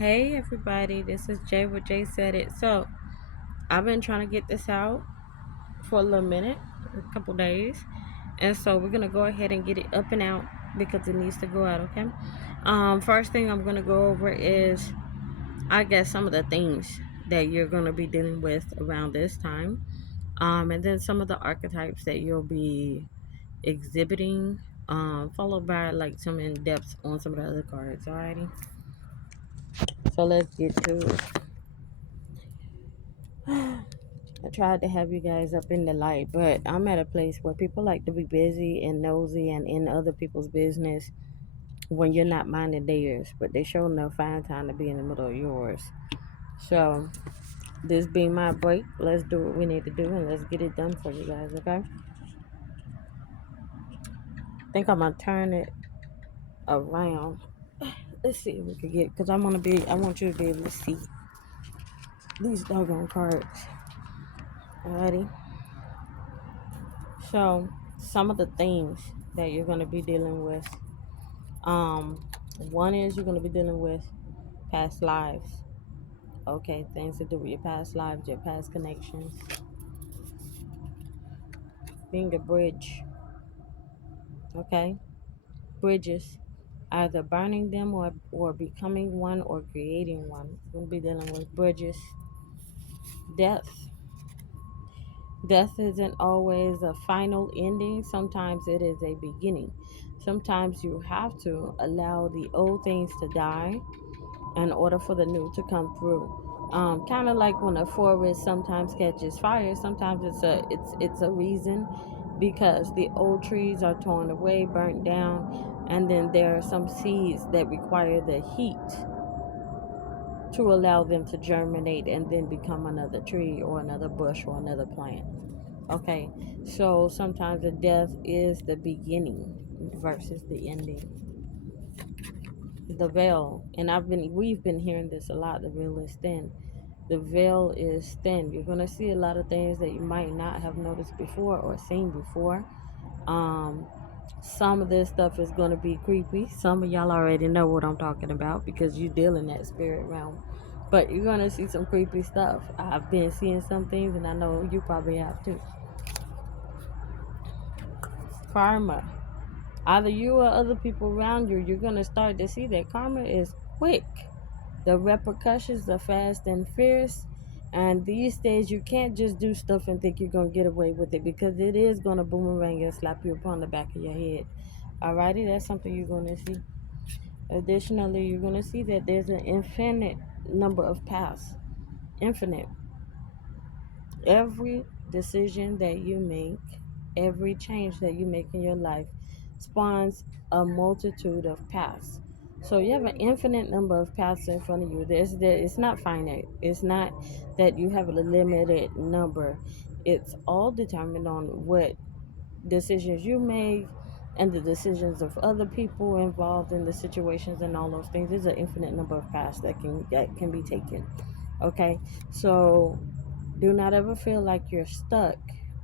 Hey everybody, this is Jay with Jsaidit. So I've been trying to get this out for a little minute, a couple days, and so we're gonna go ahead and get it up and out because it needs to go out. Okay. First thing I'm gonna go over is, I guess, some of the things that you're gonna be dealing with around this time, and then some of the archetypes that you'll be exhibiting, followed by like some in depth on some of the other cards. Alrighty. So let's get to it. I tried to have you guys up in the light, but I'm at a place where people like to be busy and nosy and in other people's business when you're not minding theirs, but they sure enough find time to be in the middle of yours. So, this being my break, let's do what we need to do and let's get it done for you guys, okay? I think I'm gonna turn it around. Let's see if we can get, because I want you to be able to see these doggone cards. Alrighty. So, some of the things that you're gonna be dealing with. One is you're gonna be dealing with past lives. Okay, things to do with your past lives, your past connections. Being a bridge. Okay? Bridges. Either burning them or becoming one or creating one. We'll be dealing with bridges. Death. Death isn't always a final ending. Sometimes it is a beginning. Sometimes you have to allow the old things to die in order for the new to come through. Kind of like when a forest sometimes catches fire. Sometimes it's a reason because the old trees are torn away, burnt down, and then there are some seeds that require the heat to allow them to germinate and then become another tree or another bush or another plant. Okay, so sometimes the death is the beginning versus the ending. The veil, and we've been hearing this a lot. The veil is thin. The veil is thin. You're gonna see a lot of things that you might not have noticed before or seen before. Um, some of this stuff is gonna be creepy. Some of y'all already know what I'm talking about because you deal in that spirit realm. But you're gonna see some creepy stuff. I've been seeing some things, and I know you probably have too. Karma. Either you or other people around you, you're gonna start to see that karma is quick. The repercussions are fast and fierce. And these days, you can't just do stuff and think you're going to get away with it because it is going to boomerang and slap you upon the back of your head. Alrighty, that's something you're going to see. Additionally, you're going to see that there's an infinite number of paths. Infinite. Every decision that you make, every change that you make in your life spawns a multitude of paths. So you have an infinite number of paths in front of you. It's not finite. It's not that you have a limited number. It's all determined on what decisions you make and the decisions of other people involved in the situations and all those things. There's an infinite number of paths that can be taken. Okay, so do not ever feel like you're stuck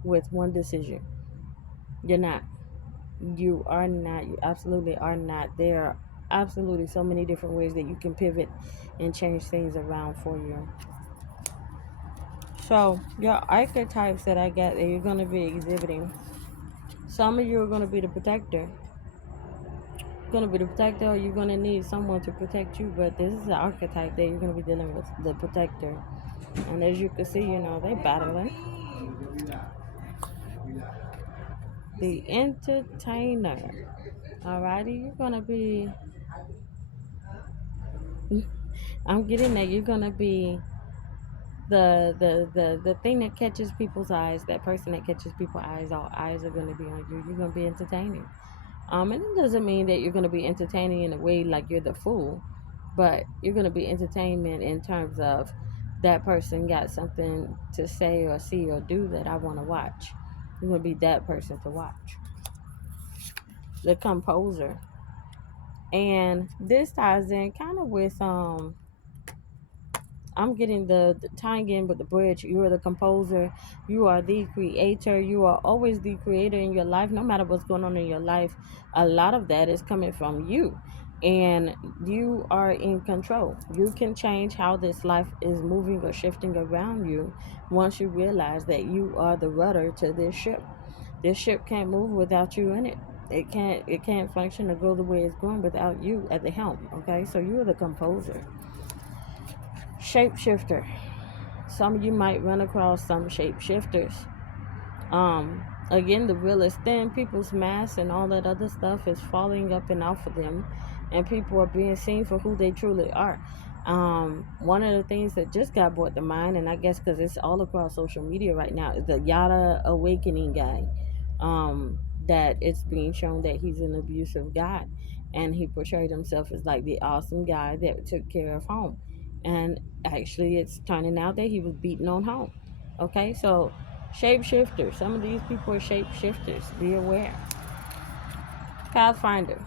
with one decision. You're not. You are not. You absolutely are not. There are absolutely so many different ways that you can pivot and change things around for you. So, your archetypes that I got that you're going to be exhibiting, some of you are going to be the protector. You're going to be the protector, or you're going to need someone to protect you, but this is the archetype that you're going to be dealing with, the protector. And as you can see, they battling. The entertainer. Alrighty, you're gonna be. I'm getting that you're gonna be the thing that catches people's eyes. That person that catches people's eyes. All eyes are gonna be on you. You're gonna be entertaining. And it doesn't mean that you're gonna be entertaining in a way like you're the fool, but you're gonna be entertainment in terms of that person got something to say or see or do that I want to watch. You're gonna be that person to watch. The composer. And this ties in kind of with I'm getting the tying in with the bridge. You are the composer, you are the creator, you are always the creator in your life. No matter what's going on in your life, a lot of that is coming from you. and you are in control. You can change how this life is moving or shifting around you once you realize that you are the rudder to this ship. This ship can't move without you in it. It can't function or go the way it's going without you at the helm. Okay, so you're the composer. Shapeshifter. Some of you might run across some shapeshifters. Again, the real is thin. People's masks and all that other stuff is falling up and off of them, and people are being seen for who they truly are. One of the things that just got brought to mind, and I guess because it's all across social media right now, is the Yada Awakening guy. That it's being shown that he's an abusive guy, and he portrayed himself as like the awesome guy that took care of home, and actually, it's turning out that he was beating on home. Okay, so shapeshifters. Some of these people are shapeshifters. Be aware. Pathfinder.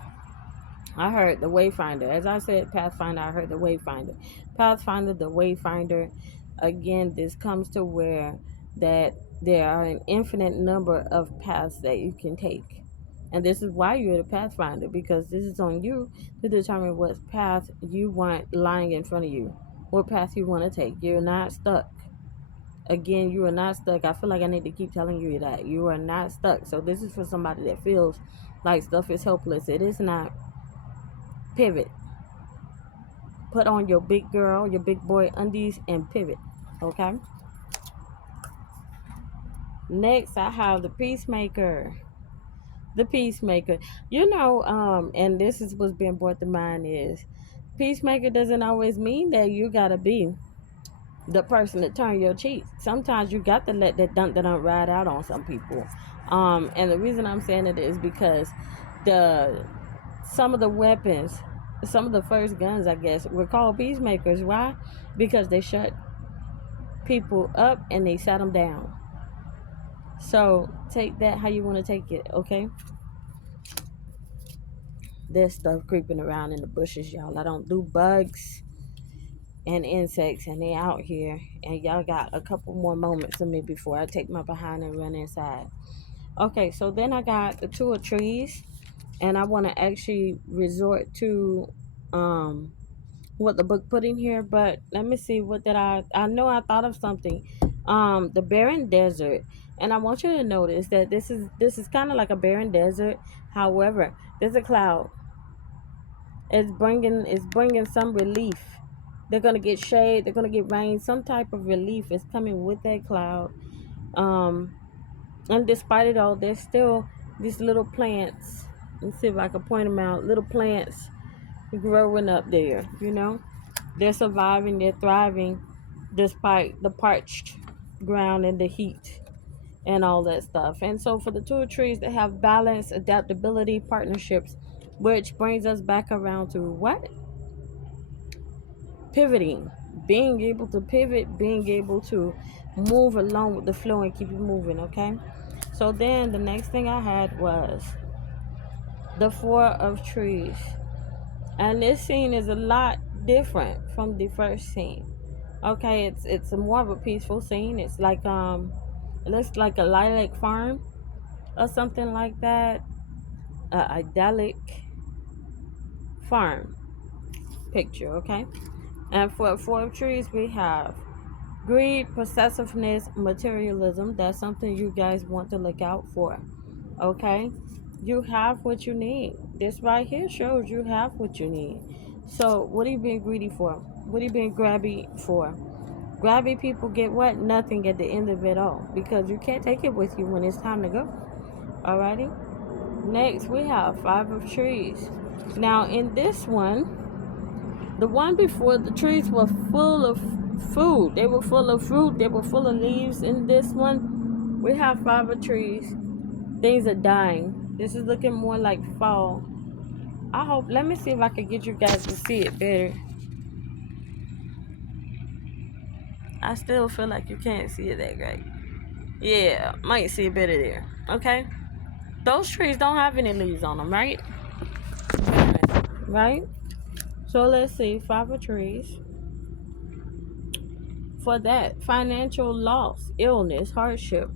I heard the Wayfinder. As I said, Pathfinder, I heard the Wayfinder. Pathfinder, the Wayfinder. Again, this comes to where that there are an infinite number of paths that you can take. And this is why you're the Pathfinder, because this is on you to determine what path you want lying in front of you, what path you want to take. You're not stuck. Again, you are not stuck. I feel like I need to keep telling you that you are not stuck. So this is for somebody that feels like stuff is hopeless. It is not. Pivot. Put on your big girl, your big boy undies, and pivot. Okay. Next, I have the Peacemaker. The Peacemaker. And this is what's being brought to mind is Peacemaker doesn't always mean that you gotta be the person to turn your cheek. Sometimes you got to let that dun ride out on some people. And the reason I'm saying it is because the some of the weapons, some of the first guns, I guess, were called peacemakers. Why? Because they shut people up and they sat them down. So take that how you want to take it, okay? There's stuff creeping around in the bushes, y'all. I don't do bugs and insects, and they out here, and y'all got a couple more moments of me before I take my behind and run inside. Okay, so then I got the two of trees, and I want to actually resort to what the book put in here, but let me see what did I know I thought of something. The barren desert, and I want you to notice that this is kind of like a barren desert. However, there's a cloud. It's bringing some relief. They're gonna get shade. They're gonna get rain. Some type of relief is coming with that cloud. Um, and despite it all, there's still these little plants. Let's see if I can point them out. Little plants growing up there. They're surviving. They're thriving, despite the parched ground and the heat and all that stuff. And so, for the two trees, they have balance, adaptability, partnerships, which brings us back around to what? Pivoting, being able to pivot, being able to move along with the flow and keep it moving. Okay, so then the next thing I had was the four of trees, and this scene is a lot different from the first scene. Okay, it's a more of a peaceful scene. It's like it looks like a lilac farm or something like that, a idyllic farm picture. Okay, and for four of trees we have greed, possessiveness, materialism. That's something you guys want to look out for. Okay, you have what you need. This right here shows you have what you need. So what are you being greedy for? What are you being grabby for? Grabby people get what? Nothing at the end of it all, because you can't take it with you when it's time to go. Alrighty. Next we have five of trees. Now in this one, the one before, the trees were full of food. They were full of fruit. They were full of leaves. In this one, we have five of trees. Things are dying. This is looking more like fall. Let me see if I can get you guys to see it better. I still feel like you can't see it that great. Yeah, might see it better there. Okay? Those trees don't have any leaves on them, right? Right? So let's see. Five of trees. For that, financial loss, illness, hardship.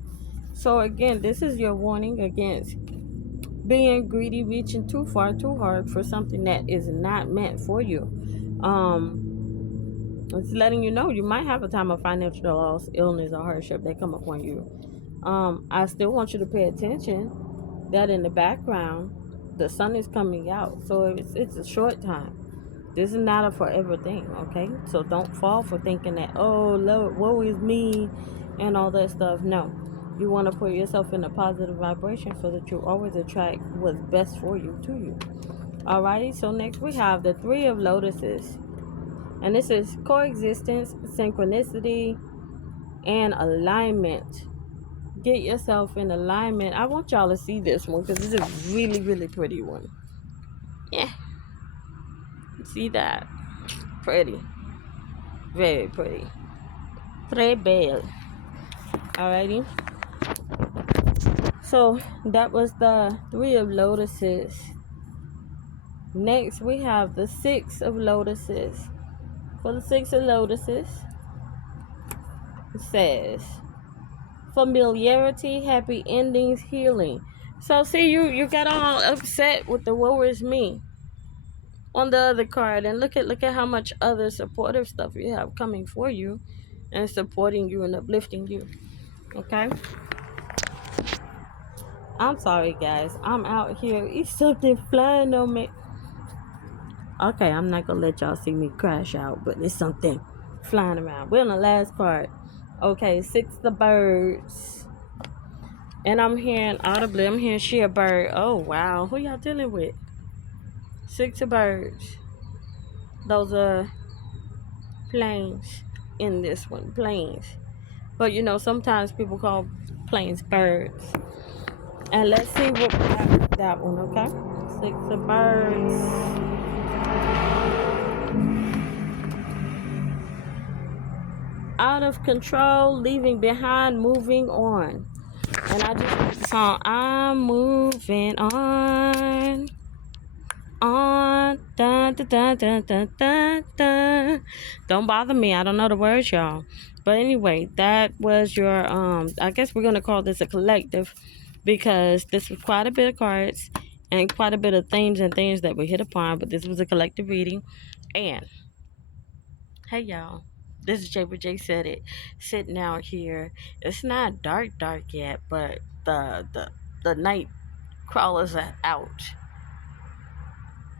So again, this is your warning against being greedy, reaching too far, too hard for something that is not meant for you. It's letting you know you might have a time of financial loss, illness, or hardship that come upon you. I still want you to pay attention that in the background, the sun is coming out. So it's a short time. This is not a forever thing, okay? So don't fall for thinking that, oh, Lord, woe is me and all that stuff. No. You want to put yourself in a positive vibration so that you always attract what's best for you to you. Alrighty, so next we have the Three of Lotuses. And this is coexistence, synchronicity, and alignment. Get yourself in alignment. I want y'all to see this one because it's a really, really pretty one. Yeah, see that? Pretty. Very pretty. Très belle. Alrighty. So that was the Three of Lotuses. Next we have the Six of Lotuses. For the Six of Lotuses, it says familiarity, happy endings, healing. So see, you got all upset with the woe is me on the other card, and look at how much other supportive stuff you have coming for you and supporting you and uplifting you. Okay, I'm sorry guys, I'm out here, it's something flying on me. Okay, I'm not gonna let y'all see me crash out, but it's something flying around. We're on the last card. Okay, Six of Birds. And I'm hearing audibly, I'm hearing she a bird. Oh wow, who y'all dealing with? Six of Birds. Those are planes in this one, planes. But you know, sometimes people call planes birds. And let's see what we got with that one, okay? Six of Birds. Out of control, leaving behind, moving on. And I just like the song, I'm moving on. On. Dun, dun, dun, dun, dun, dun, dun. Don't bother me. I don't know the words, y'all. But anyway, that was your I guess we're gonna call this a collective because this was quite a bit of cards and quite a bit of themes and things that we hit upon, but this was a collective reading. And hey y'all, this is Jay with Jsaidit sitting out here. It's not dark yet, but the night crawlers are out.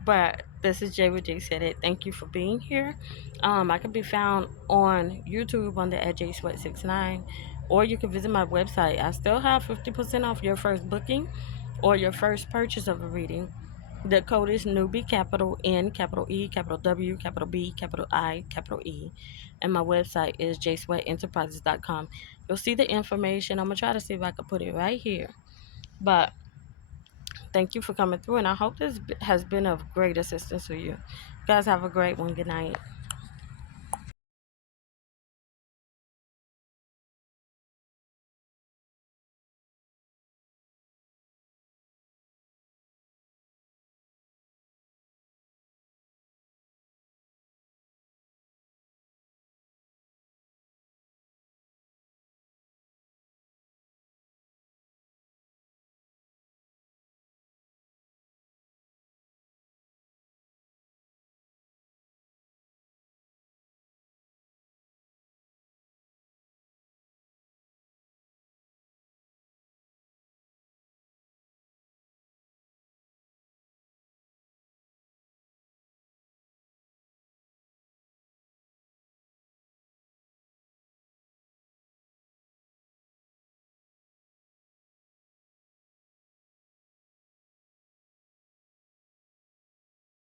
But this is Jay with Jsaidit. Thank you for being here. I can be found on YouTube under at JSweat69, or you can visit my website. I still have 50% off your first booking or your first purchase of a reading. The code is NEWBIE, capital N, capital E, capital W, capital B, capital I, capital E. And my website is jsweatenterprises.com. You'll see the information. I'm going to try to see if I can put it right here. But thank you for coming through, and I hope this has been of great assistance to you. You guys have a great one. Good night.